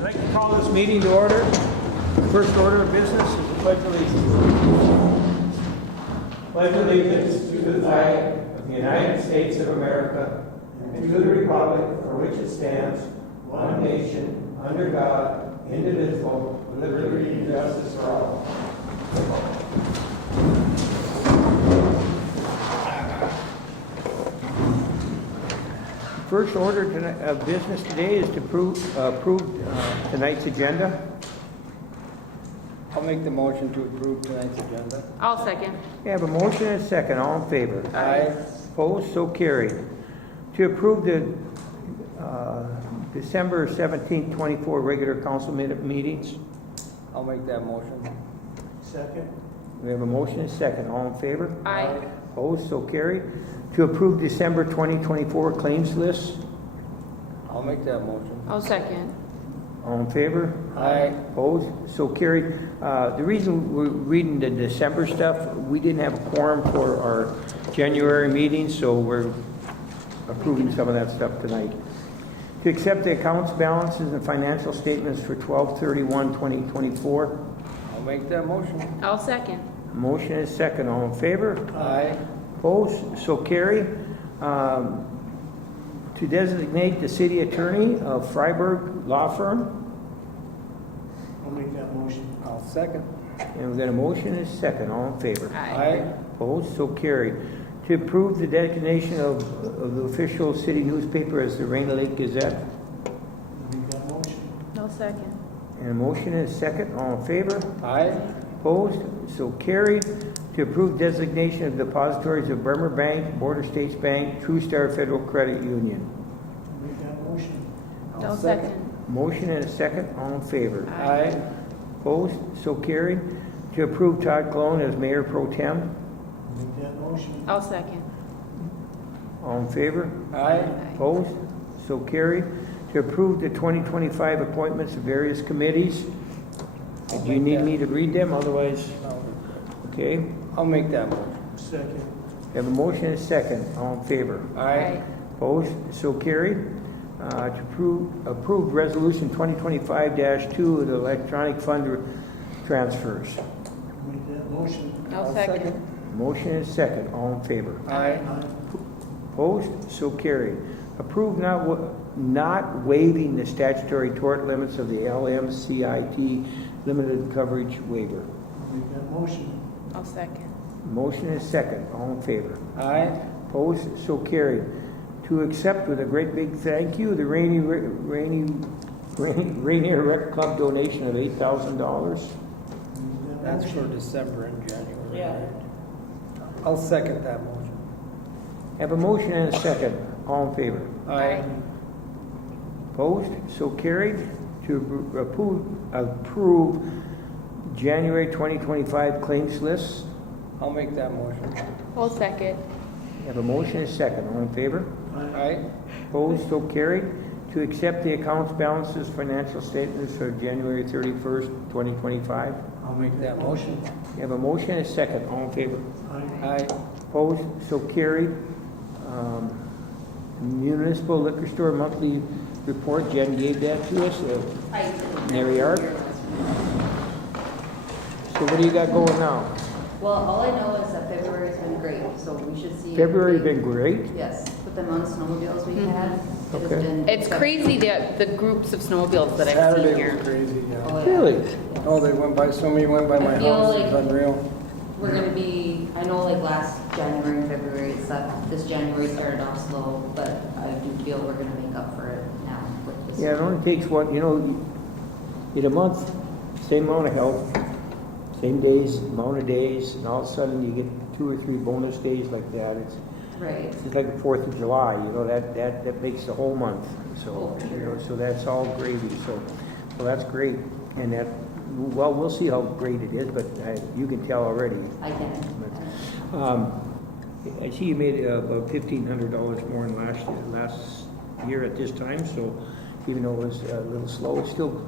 I'd like to call this meeting to order. First order of business is the Pledge of Allegiance. Pledge allegiance to the flag of the United States of America and to the republic for which it stands, one nation, under God, indivisible, with liberty and justice for all. First order of business today is to approve tonight's agenda. I'll make the motion to approve tonight's agenda. I'll second. We have a motion and a second. All in favor? Aye. Opposed? So carried. To approve the December 17th, 24 regular council meetings. I'll make that motion. Second. We have a motion and a second. All in favor? Aye. Opposed? So carried. To approve December 2024 claims list. I'll make that motion. I'll second. All in favor? Aye. Opposed? So carried. The reason we're reading the December stuff, we didn't have a quorum for our January meeting, so we're approving some of that stuff tonight. To accept the accounts balances and financial statements for 12/31/2024. I'll make that motion. I'll second. Motion is second. All in favor? Aye. Opposed? So carried. To designate the city attorney of Freiburg Law Firm. I'll make that motion. I'll second. And we've got a motion and a second. All in favor? Aye. Opposed? So carried. To approve the designation of the official city newspaper as the Rainy Lake Gazette. I'll make that motion. I'll second. And a motion and a second. All in favor? Aye. Opposed? So carried. To approve designation of depositories of Bremer Bank, Border States Bank, True Star Federal Credit Union. I'll make that motion. I'll second. Motion and a second. All in favor? Aye. Opposed? So carried. To approve Todd Clone as Mayor Pro Tem. I'll make that motion. I'll second. All in favor? Aye. Opposed? So carried. To approve the 2025 appointments of various committees. Do you need me to read them? Otherwise, okay. I'll make that motion. Second. We have a motion and a second. All in favor? Aye. Opposed? So carried. To approve resolution 2025-2 of the electronic fund transfers. I'll make that motion. I'll second. Motion and a second. All in favor? Aye. Aye. Opposed? So carried. Approve not waiving the statutory tort limits of the LMCIT limited coverage waiver. I'll make that motion. I'll second. Motion and a second. All in favor? Aye. Opposed? So carried. To accept with a great big thank you the Ranier Rec Club donation of $8,000. I'll make that That's motion. for December and January. Yeah. right? I'll second that motion. Have a motion and a second. All in favor? Aye. Opposed? So carried. To approve January 2025 claims list. I'll make that motion. I'll second. Have a motion and a second. All in favor? Aye. Aye. Opposed? So carried. To accept the accounts balances financial statements for January 31st, 2025. I'll make that motion. You have a motion and a second. All in favor? Aye. Aye. Opposed? So carried. Municipal liquor store monthly report. Jen gave that to us. There we are. So what do you got going now? Well, all I know is that February's been great, so we should see. February been great. Yes, with the amount of snowmobiles we had. It has Okay. been It's crazy the groups of snowmobiles that I've seen Saturday here. was crazy, yeah. Oh, yeah. Really? Oh, they went by, so many went by my I feel house, like- it's unreal. We're gonna be, I know like last January and February, it sucked. This January started off slow, but I do feel we're gonna make up for it now with this. Yeah, it only takes one, in a month, same amount of help, same days, amount of days, and all of a sudden you get 2 or 3 bonus days like that. It's Right. like the 4th of July, that makes the whole month. So, Oh, for sure. so that's all gravy. So, well, that's great. And well, we'll see how great it is, but you can tell already. I can. I see you made about $1,500 more than last year at this time, so even though it was a little slow, it's still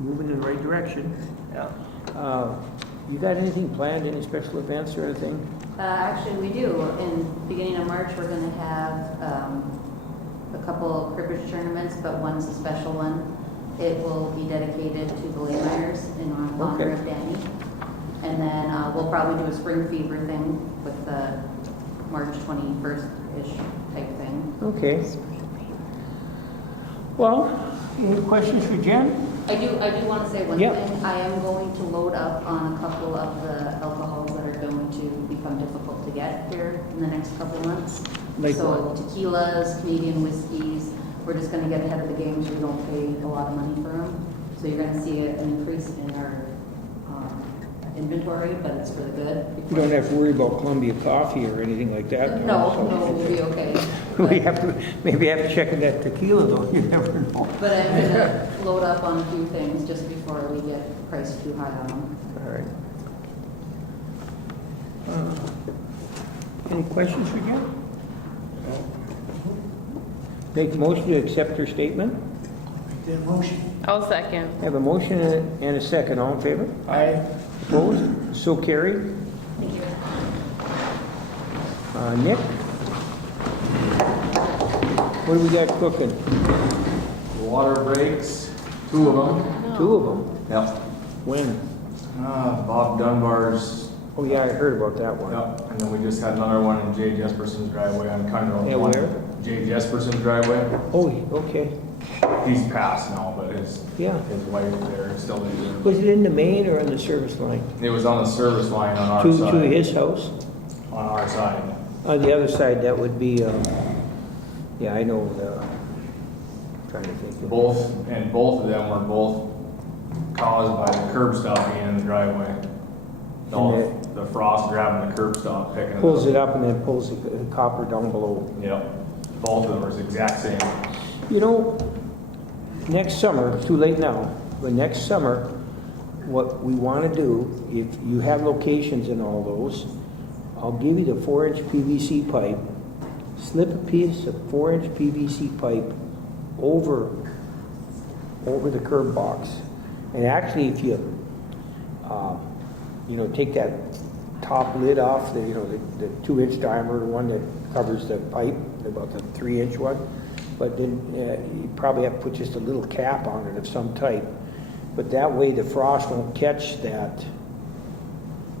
moving in the right direction. Yeah. You got anything planned, any special events or anything? Actually, we do. In beginning of March, we're gonna have a couple of cribbage tournaments, but one's a special one. It will be dedicated to the Lameyers in honor Okay. of Danny. And then we'll probably do a spring fever thing with the March 21st-ish type thing. Okay. Well, any questions for Jen? I do want to say one Yeah. thing. I am going to load up on a couple of the alcohols that are going to become difficult to get here in the next couple of months. Like So what? tequilas, Canadian whiskeys, we're just going to get ahead of the game so we don't pay a lot of money for them. So you're going to see an increase in our inventory, but it's for the good. You don't have to worry about Columbia coffee or anything like that. No, we'll be okay. We have to, maybe have to check in that tequila though, you never know. But I'm going to load up on a few things just before we get priced too high on them. All right. Any questions for Jen? Make a motion to accept her statement. Make that motion. I'll second. Have a motion and a second. All in favor? Aye. Opposed? So carried. Thank you. Nick? What do we got cooking? Water breaks, 2 of them. 2 of them. Yep. When? Bob Dunbar's. Oh yeah, I heard about that one. Yep. And then we just had another one in Jay Jesperson's driveway on Conroe. Yeah, where? Jay Jesperson's driveway. Oh, okay. He's passed now, but his Yeah. wife there still lives Was it in the main or on the service line? there. It was on the service line on our To side. his house? On our side. On the other side, that would be, yeah, I know trying to think. Both of them were both caused by the curb stop being in the driveway. The frost grabbing the curb stop, picking it up. Pulls it up and then pulls the copper down below. Yep. Both of them are the exact same. You know, next summer, too late now, but next summer, what we want to do, if you have locations in all those, I'll give you the 4-inch PVC pipe, slip a piece of 4-inch PVC pipe over the curb box. And actually, if you, take that top lid off, the 2-inch diameter one that covers the pipe, about the 3-inch one, but then you probably have to put just a little cap on it of some type. But that way the frost won't catch that.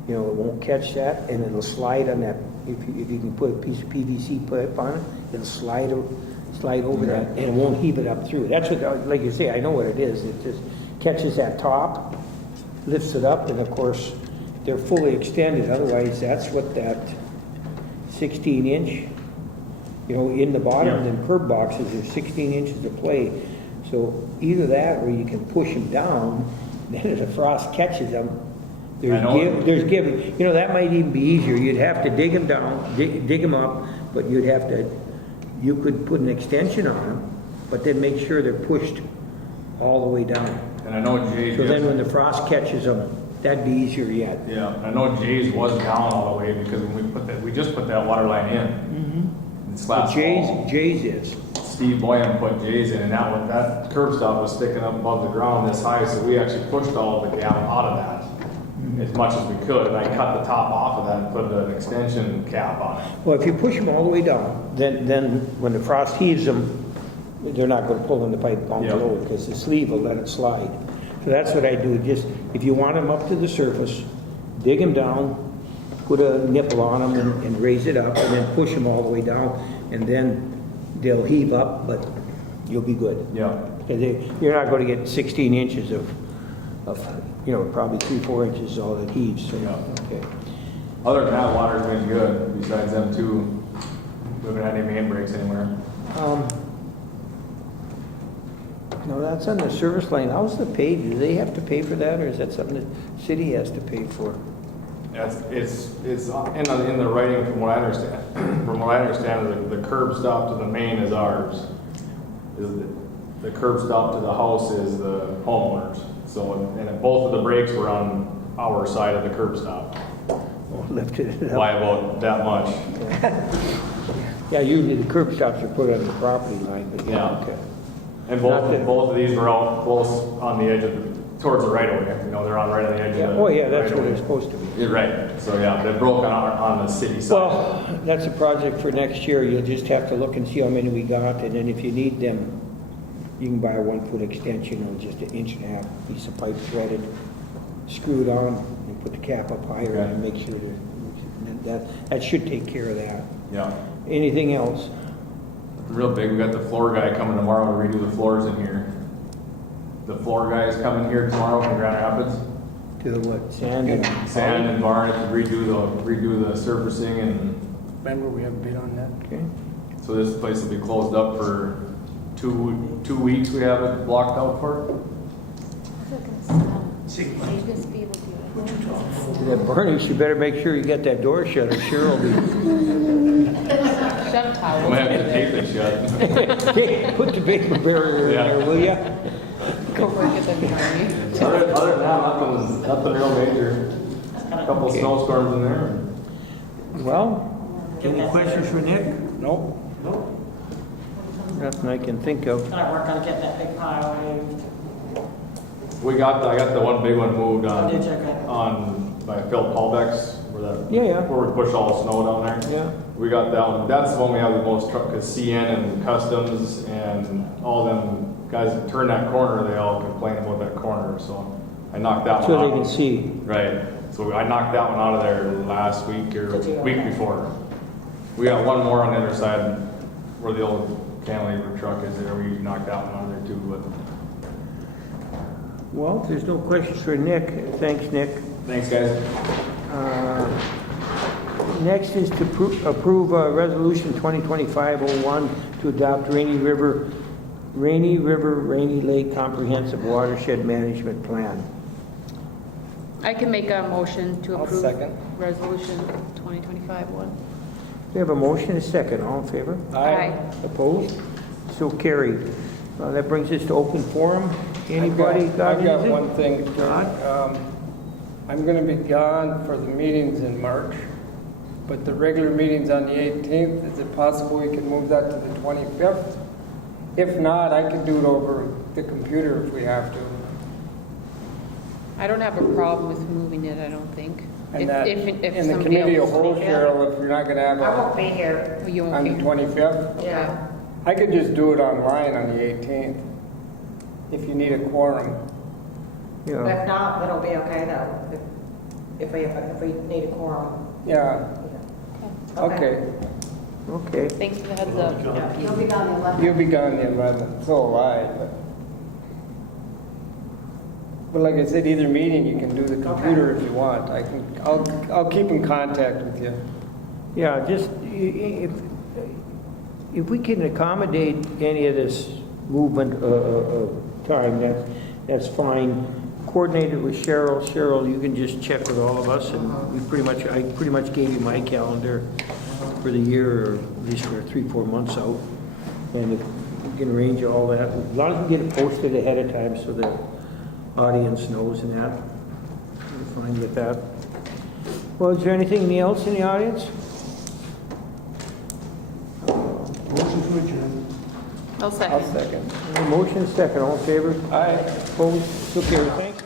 It won't catch that, and it'll slide on that. If you can put a piece of PVC pipe on it, it'll slide over that, and it won't heave it up through. That's what, like you say, I know what it is. It just catches that top, lifts it up, and of course, they're fully extended. Otherwise, that's what that 16-inch, in the bottom of them curb boxes, there's 16 inches of play. So either that, or you can push them down. Then if the frost catches them, there's give. That might even be easier. You'd have to dig them down, dig them up, but you could put an extension on them, but then make sure they're pushed all the way down. And I know Jay's. So then when the frost catches them, that'd be easier yet. Yeah, I know Jay's was down all the way because when we just put that water line in. This But last fall, Jay's is. Steve Boyan put Jay's in, and that curb stop was sticking up above the ground this high, so we actually pushed all of the gap out of that as much as we could, and I cut the top off of that and put an extension cap on it. Well, if you push them all the way down, then when the frost heaves them, they're not going to pull in the pipe down Yeah. below because the sleeve will let it slide. So that's what I do. Just if you want them up to the surface, dig them down, put a nipple on them and raise it up, and then push them all the way down, and then they'll heave up, but you'll be good. Yeah. Because you're not going to get 16 inches of probably 3-4 inches is all that heaves. So, Yeah. okay. Other than that, water's been good, besides them two. We haven't had any main breaks anywhere. No, that's on the service line. How's the pay? Do they have to pay for that, or is that something the city has to pay for? It's in the writing from what I understand. From what I understand, the curb stop to the main is ours. The curb stop to the house is the homeowners. So, and both of the brakes were on our side of the curb stop. Oh, lifted it up. By about that much. Yeah, usually the curb stops are put on the property line, but yeah, Yeah. okay. And Not that- both of these were out close on the edge of towards the right of way. They're on right on the edge Yeah, of the oh yeah, that's what right-of-way. it's supposed to be. You're right. So yeah, they're broken on the city side. Well, that's a project for next year. You'll just have to look and see how many we got, and then if you need them You can buy a 1-foot extension or just an 1.5 piece of pipe threaded, screw it on, and put the cap up higher Okay. and make sure that should take care of that. Yeah. Anything else? Real big, we got the floor guy coming tomorrow to redo the floors in here. The floor guy is coming here tomorrow from Grand Rapids. To what, sand and? Sand and barn to redo the surfacing, and Remember, we have a bid on that? Okay. so this place will be closed up for two weeks. We have it blocked out for. That Bernice, you better make sure you get that door shut or Cheryl will Shove I'm towels. gonna have to tape it shut. be. Put the vapor barrier in there, will ya? Go work at the army. Other than that, nothing real major. Couple Okay. snowstorms in there. Well, any questions for Nick? Nope. Nothing I can think of. Gonna work on getting that big pile moved. I got the one big one moved Oh, did you? Okay. on by Phil Paulbeck's where Yeah. where we push all the snow down there. Yeah. We got that one. That's the one we have the most truck, because CN and Customs and all them guys that turn that corner, they all complain about that corner. So I knocked that one So out. they can see. Right. So I knocked that one out of there last week or Did you? week before. We got one more on the other side where the old cantilever truck is there. We knocked that one out of there too. But Well, if there's no questions for Nick, thanks, Nick. thanks, guys. Next is to approve Resolution 2025-01 to adopt Rainy Lake Comprehensive Watershed Management Plan. I can make a motion to I'll approve second. resolution 2025-1. We have a motion and a second. All in favor? Aye. Opposed? So carried. That brings us to open forum. Anybody got I've got anything? one thing. Todd? I'm going to be gone for the meetings in March, but the regular meeting's on the 18th. Is it possible we can move that to the 25th? If not, I can do it over the computer if we have to. I don't have a problem with moving it, I don't think. And If- that, if in the somebody committee of else- whole, Cheryl, if you're not going to have I a, won't be here. Oh, you on won't the be. 25th, Yeah. I could just do it online on the 18th if you need a quorum. Yeah. If not, it'll be okay though, if we need a quorum. Yeah, okay. Okay. Thanks for the heads up. Yeah, you'll be gone the 11th. You'll be gone the 11th, so will I, but like I said, either meeting, you can do the computer if you want. I'll keep in contact with you. Yeah, just if we can accommodate any of this movement time, that's fine. Coordinate it with Cheryl. Cheryl, you can just check with all of us, and I pretty much gave you my calendar for the year, or at least for 3-4 months out. And if we can arrange all that, as long as we get it posted ahead of time so the audience knows and that, we're fine with that. Well, is there anything else in the audience? Motion to adjourn. I'll I'll second. second. Motion second, all in favor? Aye. Opposed? So carried. Thank you.